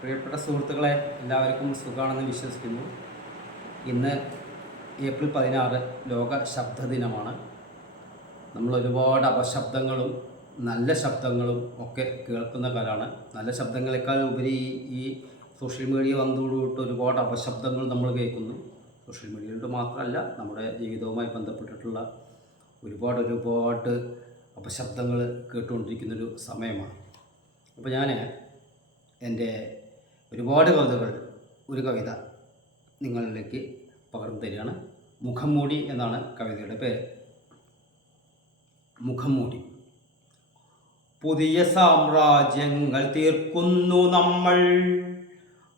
പ്രിയപ്പെട്ട സുഹൃത്തുക്കളെ എല്ലാവർക്കും സുഖമാണെന്ന് വിശ്വസിക്കുന്നു. ഇന്ന് ഏപ്രിൽ പതിനാറ് ലോക ശബ്ദ ദിനമാണ്. നമ്മൾ ഒരുപാട് അപശബ്ദങ്ങളും നല്ല ശബ്ദങ്ങളും ഒക്കെ കേൾക്കുന്ന കാലമാണ് നല്ല ശബ്ദങ്ങളെക്കാൾ ഉപരി ഈ സോഷ്യൽ മീഡിയ വന്നതോടുകൂട്ട് ഒരുപാട് അപശബ്ദങ്ങൾ നമ്മൾ കേൾക്കുന്നു. സോഷ്യൽ മീഡിയയിലൂടെ മാത്രമല്ല നമ്മുടെ ജീവിതവുമായി ബന്ധപ്പെട്ടിട്ടുള്ള ഒരുപാട് ഒരുപാട് അപശബ്ദങ്ങൾ കേട്ടുകൊണ്ടിരിക്കുന്നൊരു സമയമാണ്. അപ്പോൾ ഞാൻ എന്റെ ഒരുപാട് കവിതകൾ ഒരു കവിത നിങ്ങളിലേക്ക് പകർന്നു തരികയാണ്. മുഖം മൂടി എന്നാണ് കവിതയുടെ പേര്. മുഖം മൂടി പുതിയ സാമ്രാജ്യങ്ങൾ തീർക്കുന്നു നമ്മൾ.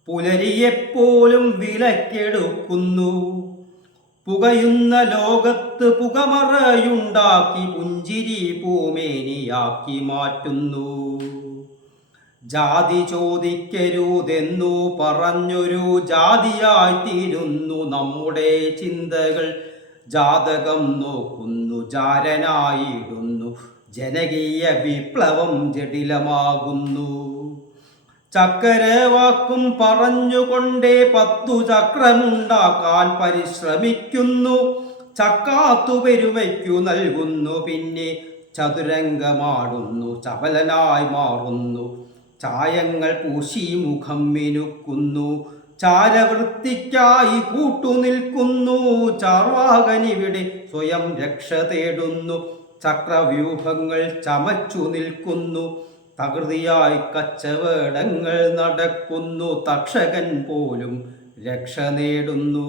പുലരിയെപ്പോലും വിലക്കെടുക്കുന്നു. പുകയുന്ന ലോകത്ത് പുകമറയുണ്ടാക്കി പുഞ്ചിരി പൂമേനിയാക്കി മാറ്റുന്നു. ജാതി ചോദിക്കരുതെന്നു പറഞ്ഞൊരു ജാതിയായിത്തീരുന്നു നമ്മുടെ ചിന്തകൾ. ജാതകം നോക്കുന്നു ജാരനായിടുന്നു ജനകീയ വിപ്ലവം ജടിലമാകുന്നു. ചക്കരവാക്കും പറഞ്ഞുകൊണ്ടേ പത്തു ചക്രമുണ്ടാക്കാൻ പരിശ്രമിക്കുന്നു. ചക്കാത്തു പെരുമയ്ക്കു നൽകുന്നു പിന്നെ ചതുരംഗമാടുന്നു ചപലനായി മാറുന്നു. ചായങ്ങൾ പൂശി മുഖം മിനുക്കുന്നു. ചാരവൃത്തിക്കായി കൂട്ടുനിൽക്കുന്നു ചാർവാകനിവിടെ സ്വയം രക്ഷ തേടുന്നു. ചക്രവ്യൂഹങ്ങൾ ചമച്ചു നിൽക്കുന്നു. തകൃതിയായി കച്ചവടങ്ങൾ നടക്കുന്നു. തക്ഷകൻ പോലും രക്ഷ നേടുന്നു.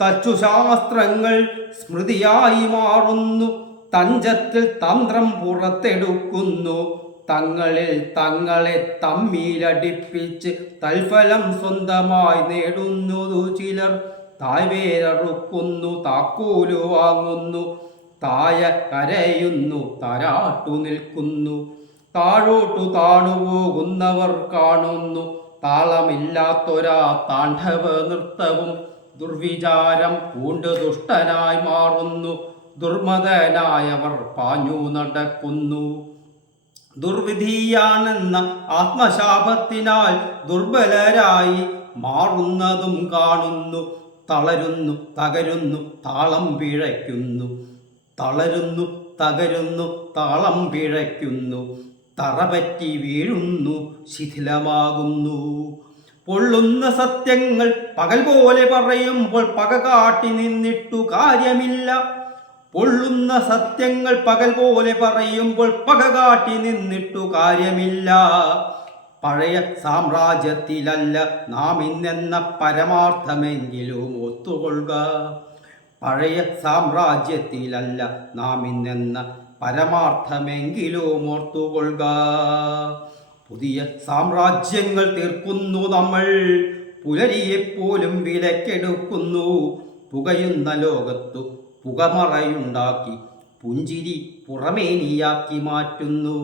തച്ചുശാസ്ത്രങ്ങൾ സ്മൃതിയായി മാറുന്നു. തഞ്ചത്തിൽ തന്ത്രം പുറത്തെടുക്കുന്നു. തങ്ങളിൽ തങ്ങളെ തമ്മിലടിപ്പിച്ച് തൽഫലം സ്വന്തമായി നേടുന്നതു ചിലർ. തായ്വേരറുക്കുന്നു താക്കോലു വാങ്ങുന്നു തായ കരയുന്നു തരാട്ടു നിൽക്കുന്നു. താഴോട്ടു താണുപോകുന്നവർ കാണുന്നു താളമില്ലാത്തൊരാ താണ്ഡവ നൃത്തവും. ദുർവിചാരം പൂണ്ട് ദുഷ്ടനായി മാറുന്നു ദുർമതനായവർ പാഞ്ഞു നടക്കുന്നു. ദുർവിധിയാണെന്ന ആത്മശാപത്തിനാൽ ദുർബലരായി മാറുന്നതും കാണുന്നു. തളരുന്നു തകരുന്നു താളം പിഴയ്ക്കുന്നു. തളരുന്നു തകരുന്നു താളം പിഴയ്ക്കുന്നു. തറപറ്റി വീഴുന്നു ശിഥിലമാകുന്നു. പൊള്ളുന്ന സത്യങ്ങൾ പകൽ പോലെ പറയുമ്പോൾ പക കാട്ടി നിന്നിട്ടു കാര്യമില്ല. പൊള്ളുന്ന സത്യങ്ങൾ പകൽ പോലെ പറയുമ്പോൾ പക കാട്ടി നിന്നിട്ടു കാര്യമില്ല. പഴയ സാമ്രാജ്യത്തിലല്ല നാം ഇന്നെന്ന പരമാർത്ഥമെങ്കിലും ഒത്തുകൊള്ളുക. പഴയ സാമ്രാജ്യത്തിലല്ല നാം ഇന്നെന്ന പരമാർത്ഥമെങ്കിലും ഓർത്തുകൊള്ളുക. പുതിയ സാമ്രാജ്യങ്ങൾ തീർക്കുന്നു നമ്മൾ. പുലരിയെപ്പോലും വിലക്കെടുക്കുന്നു. പുകയുന്ന ലോകത്തു പുകമറയുണ്ടാക്കി പുഞ്ചിരി പുറമേനിയാക്കി മാറ്റുന്നു.